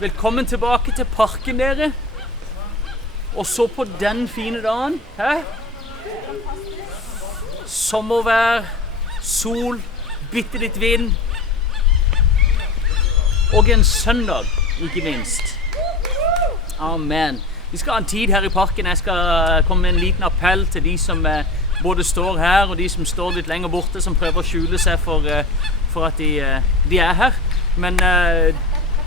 Velkommen tilbake til parken, dere. Og så på den fine dagen. Sommervær, sol, bitte litt vind. Og en søndag, ikke minst. Amen. Vi skal ha en tid her i parken. Jeg skal komme med en liten appell til de som både står her, og de som står litt lenger borte, som prøver å skjule seg for at de er her. Men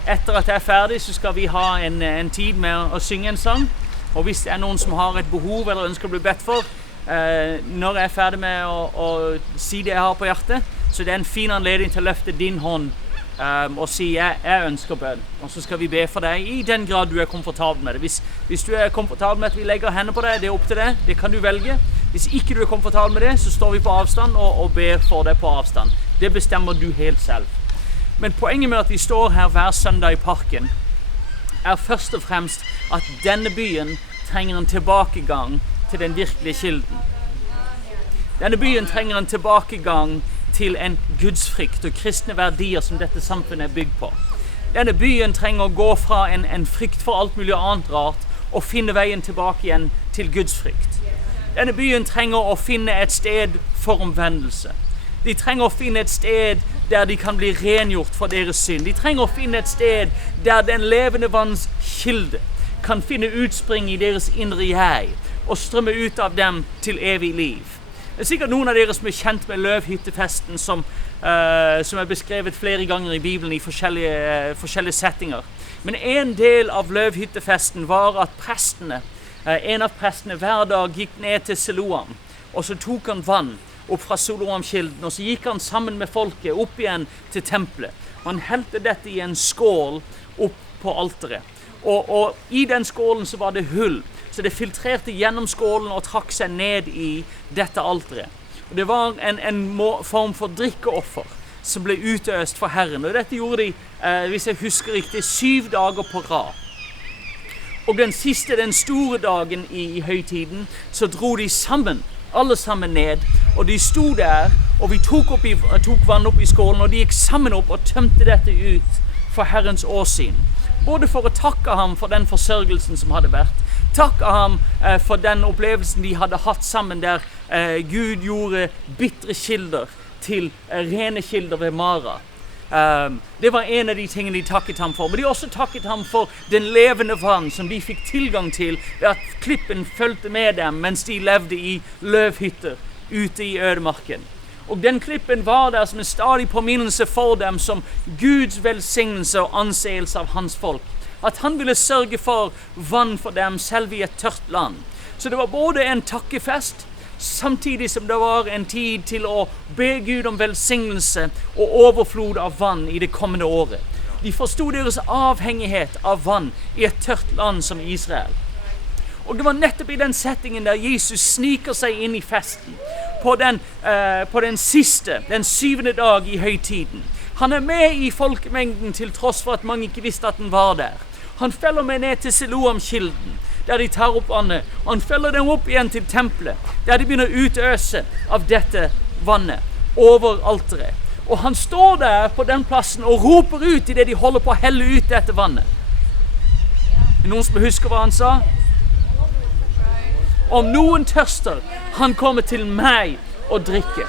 etter at jeg er ferdig, så skal vi ha en tid med å synge en sang. Og hvis det er noen som har et behov eller ønsker å bli bedt for, når jeg er ferdig med å si det jeg har på hjertet, så det er en fin anledning til å løfte din hånd og si jeg ønsker bønn. Og så skal vi be for deg i den grad du er komfortabel med det. Hvis du er komfortabel med at vi legger hendene på deg, det er opp til deg. Det kan du velge. Hvis ikke du er komfortabel med det, så står vi på avstand og ber for deg på avstand. Det bestemmer du helt selv. Men poenget med at vi står her hver søndag i parken, er først og fremst at denne byen trenger en tilbakegang til den virkelige kilden. Denne byen trenger en tilbakegang til en gudsfrykt og kristne verdier som dette samfunnet er bygd på. Denne byen trenger å gå fra en frykt for alt mulig annet rart og finne veien tilbake igjen til gudsfrykt. Denne byen trenger å finne et sted for omvendelse. De trenger å finne et sted der de kan bli rengjort for deres synd. De trenger å finne et sted der den levende vanns kilde kan finne utspring i deres indre jeg og strømme ut av dem til evig liv. Det er sikkert noen av dere som er kjent med løvhyttefesten som er beskrevet flere ganger i Bibelen i forskjellige settinger. Men en del av løvhyttefesten var at en av prestene hver dag gikk ned til Siloam, og så tok han vann opp fra Siloamkilden, og så gikk han sammen med folket opp igjen til tempelet. Han helte dette i en skål opp på alteret. Og i den skålen så var det hull, så det filtrerte gjennom skålen og trakk seg ned i dette alteret. Og det var en form for drikkeoffer som ble utøst for Herren. Og dette gjorde de, hvis jeg husker riktig, 7 dager på rad. Og den store dagen i høytiden, så dro de alle sammen ned, og de sto der, og vi tok vann opp i skålen, og de gikk sammen opp og tømte dette ut for Herrens åsyn. Både for å takke ham for den forsørgelsen som hadde vært, takke ham for den opplevelsen de hadde hatt sammen der Gud gjorde bitre kilder til rene kilder ved Mara. Det var en av de tingene de takket ham for, men de også takket ham for den levende vann som de fikk tilgang til ved at klippen følte med dem mens de levde i løvhytter ute i ødemarken. Og den klippen var der som en stadig påminnelse for dem som Guds velsignelse og anseelse av hans folk. At han ville sørge for vann for dem selv i et tørt land. Så det var både en takkefest, samtidig som det var en tid til å be Gud om velsignelse og overflod av vann i det kommende året. De forstod deres avhengighet av vann i et tørt land som Israel. Og det var nettopp i den settingen der Jesus sniker seg inn i festen på den 7. dag i høytiden. Han er med i folkemengden til tross for at mange ikke visste at den var der. Han følger med ned til Siloamkilden, der de tar opp vannet. Og han følger dem opp igjen til tempelet, der de begynner å utøse av dette vannet over alteret. Og han står der på den plassen og roper ut i det de holder på å helle ut dette vannet. Noen som husker hva han sa? Om noen tørster, han kommer til meg og drikke.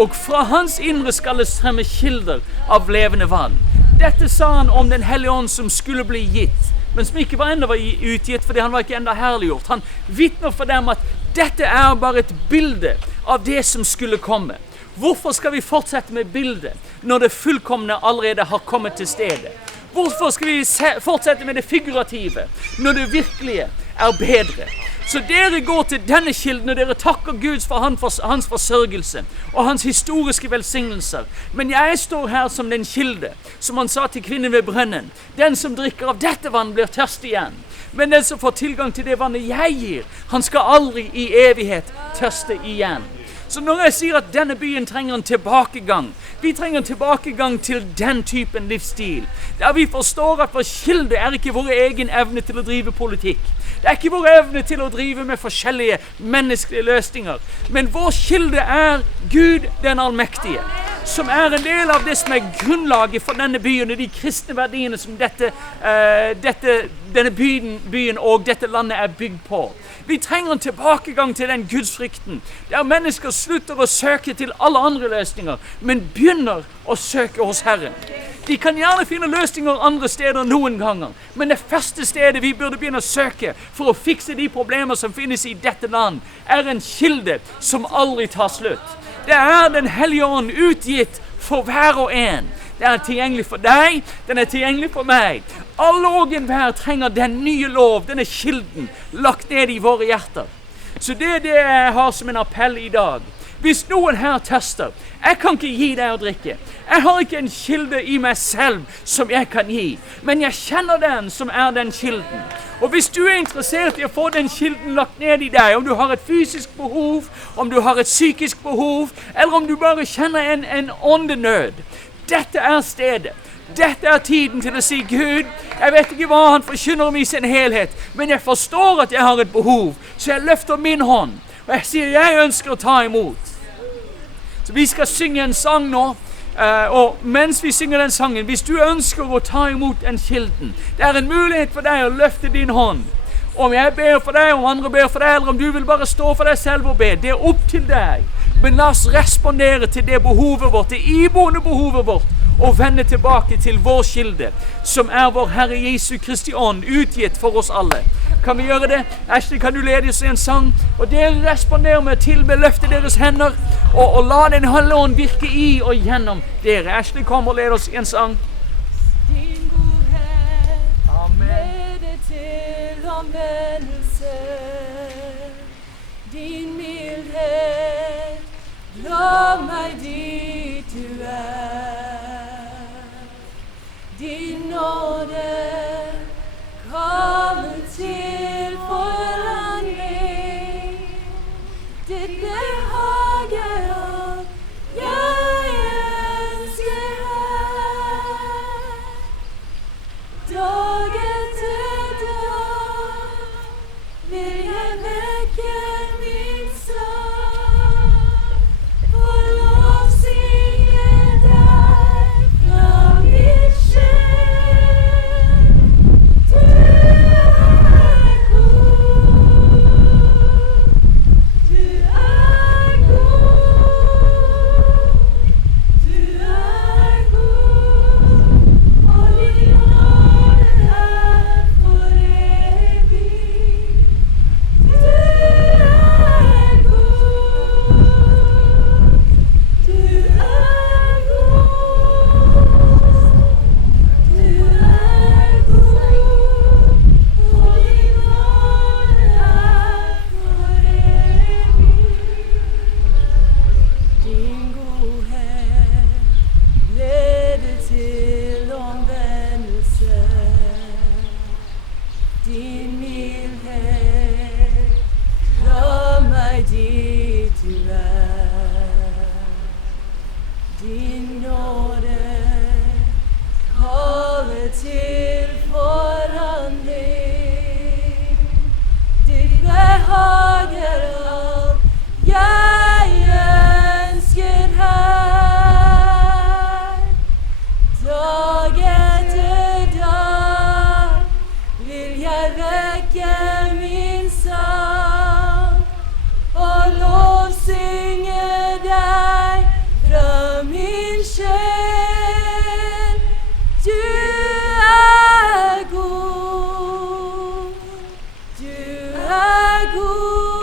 Og fra hans indre skal det strømme kilder av levende vann. Dette sa han om den hellige ånd som skulle bli gitt, men som ikke enda var utgitt, fordi han var ikke enda herliggjort. Han vittner for dem at dette er bare et bilde av det som skulle komme. Hvorfor skal vi fortsette med bildet når det fullkomne allerede har kommet til stedet? Hvorfor skal vi fortsette med det figurative når det virkelige er bedre? Så dere går til denne kilden, og dere takker Gud for hans forsørgelse og hans historiske velsignelser. Men jeg står her som den kilde, som han sa til kvinnen ved brønnen. Den som drikker av dette vann blir tørst igjen. Men den som får tilgang til det vannet jeg gir, han skal aldri i evighet tørste igjen. Så når jeg sier at denne byen trenger en tilbakegang, vi trenger en tilbakegang til den typen livsstil, der vi forstår at vår kilde er ikke vår egen evne til å drive politikk. Det er ikke vår evne til å drive med forskjellige menneskelige løsninger, men vår kilde er Gud den allmektige. som en del av det som grunnlaget for denne byen og de kristne verdiene som denne byen og dette landet bygd på. Vi trenger en tilbakegang til den gudsfrykten, der mennesker slutter å søke til alle andre løsninger, men begynner å søke hos Herren. De kan gjerne finne løsninger andre steder noen ganger, men det første stedet vi burde begynne å søke for å fikse de problemer som finnes i dette land, en kilde som aldri tar slutt. Det den Hellige Ånd utgitt for hver og en. Den tilgjengelig for deg, den tilgjengelig for meg. Alle og enhver trenger den nye lov, denne kilden, lagt ned i våre hjerter. Så det jeg har som en appell i dag. Hvis noen her tester, jeg kan ikke gi deg å drikke. Jeg har ikke en kilde i meg selv som jeg kan gi, men jeg kjenner den som den kilden. Og hvis du interessert i å få den kilden lagt ned i deg, om du har et fysisk behov, om du har et psykisk behov, eller om du bare kjenner en åndenød, dette stedet. Dette tiden til å si, Gud, jeg vet ikke hva han forkynner om i sin helhet, men jeg forstår at jeg har et behov, så jeg løfter min hånd, og jeg sier, jeg ønsker å ta imot. Så vi skal synge en sang nå, og mens vi synger den sangen, hvis du ønsker å ta imot den kilden, det en mulighet for deg å løfte din hånd. Om jeg ber for deg, om andre ber for deg, eller om du vil bare stå for deg selv og be, det opp til deg. Men la oss respondere til det behovet vårt, det iboende behovet vårt, og vende tilbake til vår kilde, som vår Herre Jesu Kristi ånd, utgitt for oss alle. Kan vi gjøre det? Ashley, kan du lede oss i en sang? Og dere responderer med tilbe, løfte deres hender, og la den Hellige Ånd virke i og gjennom dere. Ashley, kom og led oss i en sang. Din godhet Amen. leder til omvendelse. Din mildhet la meg dit du Din nåde kaller til forandring. Ditt behag jeg ønsker her. Dag etter dag vil jeg vekke min sang og lovsynge deg fra min sjel. Du god, du god, du god, og din nåde for evig. Du god, du god, du god, og din nåde for evig. Din godhet leder til omvendelse. Din mildhet la meg dit du Din nåde kaller til forandring. Ditt behag alt jeg ønsker her. Dag etter dag vil jeg vekke min sang og lovsynge deg fra min sjel. Du god, du god,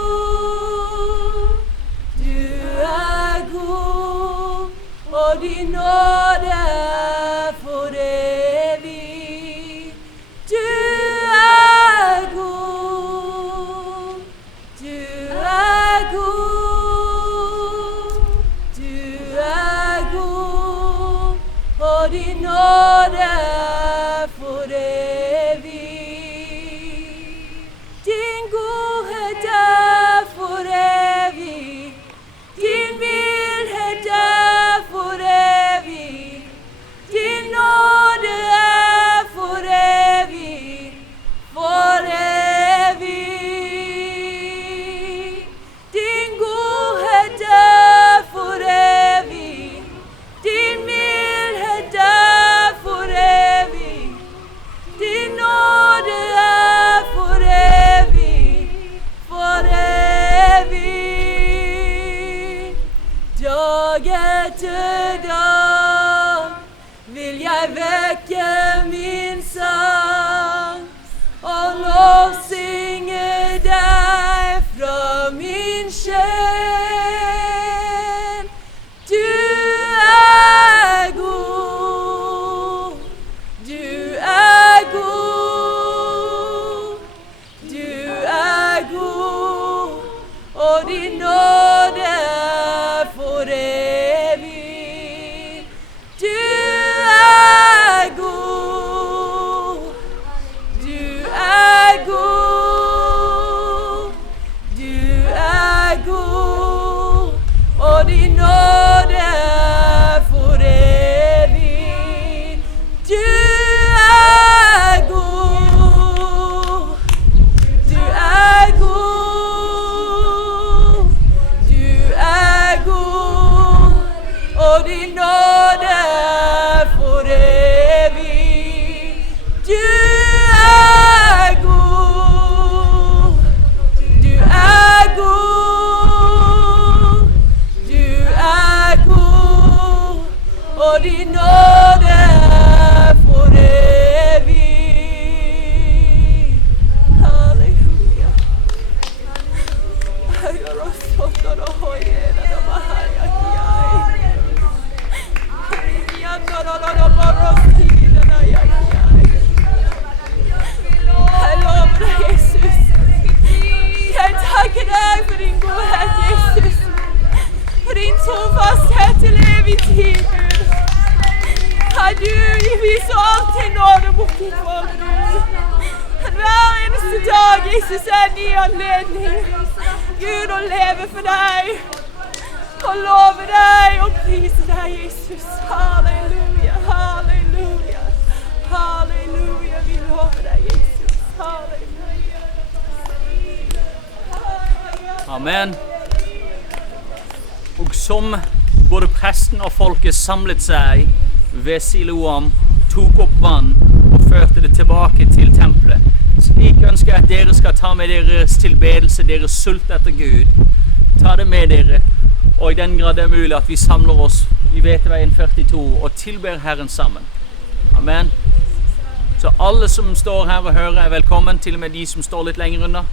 ditt for Gud. Hver eneste dag, Jesus, en ny anledning. Gud, å leve for deg. Å love deg og prise deg, Jesus. Halleluja, halleluja, halleluja. Vi lover deg, Jesus. Halleluja. Amen. Og som både presten og folket samlet seg ved Siloam, tok opp vann og førte det tilbake til tempelet. Slik ønsker jeg at dere skal ta med deres tilbedelse, deres sult etter Gud. Ta det med dere, og i den grad det er mulig at vi samler oss i Veteveien 42 og tilber Herren sammen. Amen. Så alle som står her og hører er velkommen, til og med de som står litt lenger unna.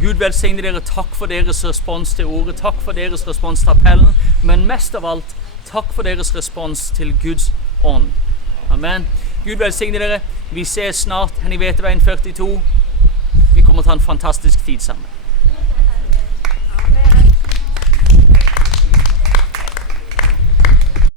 Gud velsigne dere, takk for deres respons til ordet, takk for deres respons til appellen, men mest av alt, takk for deres respons til Guds ånd. Amen. Gud velsigne dere, vi ses snart her i Veteveien 42. Vi kommer til å ha en fantastisk tid sammen.